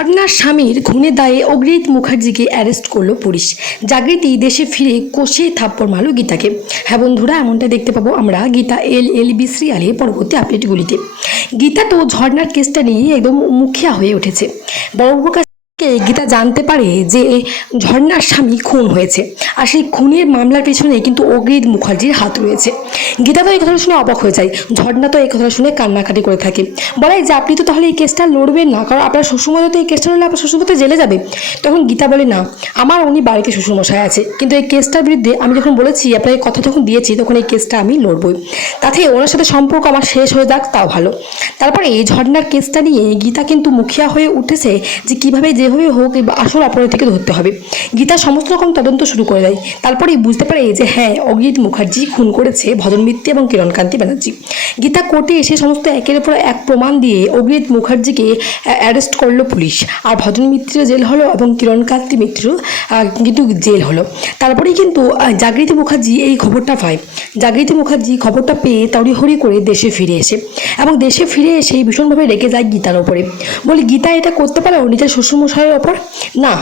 অর্ণার স্বামীর খুনের দায়ে অগ্রিত মুখার্জিকে অ্যারেস্ট করল পুলিশ। জাগৃতি দেশে ফিরে কোষে থাপ্পড় মারল গীতাকে। হ্যাঁ বন্ধুরা, এমনটা দেখতে পাবো আমরা গীতা এল এল বি সিরিয়ালে পরবর্তী আপডেটগুলিতে গীতা তো ঝর্ণার কেসটা নিয়ে একদম মুখিয়া হয়ে উঠেছে। বড় থেকে গীতা জানতে পারে যে ঝর্ণার স্বামী খুন হয়েছে। আর সেই খুনের মামলার পেছনে কিন্তু অগ্রিত মুখার্জির হাত রয়েছে। গীতা তো এই কথাটা শুনে অবাক হয়ে যায়। ঝর্ণা তো এই কথাটা শুনে কান্নাকাটি করে থাকে। বলে যে, আপনি তো তাহলে এই কেসটা লড়বেন না, কারণ আপনার শ্বশুরমশাই তো এই কেসটা লড়লে আপনার শ্বশুরমশাই জেলে যাবে। তখন গীতা বলে, না, আমার উনি বাড়িতে শ্বশুরমশাই আছে। কিন্তু এই কেসটার বিরুদ্ধে আমি যখন বলেছি, আপনাকে কথা যখন দিয়েছি, তখন এই কেসটা আমি লড়বই। তাতে ওনার সাথে সম্পর্ক আমার শেষ হয়ে যাক, তাও ভালো। তারপরে এই ঝর্ণার কেসটা নিয়ে গীতা কিন্তু মুখিয়া হয়ে উঠেছে যে, কীভাবে যেভাবে হোক এই আসল অপরাধীকে ধরতে হবে। গীতা সমস্ত রকম তদন্ত শুরু করে দেয়। তারপরেই বুঝতে পারে যে হ্যাঁ অগ্রিত মুখার্জি খুন করেছে ভজন মিত্তি এবং কিরণকান্তি ব্যানার্জি। গীতা কোর্টে এসে সমস্ত একের উপর এক প্রমাণ দিয়ে অগ্রিত মুখার্জিকে অ্যারেস্ট করল পুলিশ। আর ভজন মিত্রের জেল হলো এবং কিরণকান্তি মিত্র কিন্তু জেল হলো। তারপরেই কিন্তু জাগৃতি মুখার্জি এই খবরটা পায়। জাগৃতি মুখার্জি খবরটা পেয়ে তড়িহড়ি করে দেশে ফিরে এসে এবং দেশে ফিরে এসে ভীষণভাবে রেগে যায় গীতার ওপরে। বলে, গীতা এটা করতে পারো? নিজের শ্বশুরমশাইয়ের ওপর, না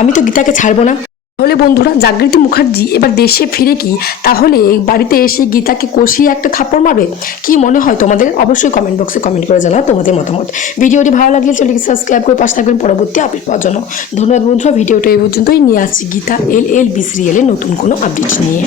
আমি তো গীতাকে ছাড়বো না। তাহলে বন্ধুরা, জাগৃতি মুখার্জি, এবার দেশে ফিরে কি? তাহলে বাড়িতে এসে গীতাকে কষিয়ে একটা থাপ্পড় মারবে? কি মনে হয় তোমাদের? অবশ্যই কমেন্ট বক্সে কমেন্ট করে জানাও তোমাদের মতামত। ভিডিওটি ভালো লাগলে চলে সাবস্ক্রাইব করে পাশে থাকবেন পরবর্তী আপডেট পাওয়ার জন্য। ধন্যবাদ বন্ধুরা, ভিডিওটা এই পর্যন্তই। নিয়ে আসছি গীতা এল এল বি সিরিয়ালের নতুন কোনো আপডেট নিয়ে।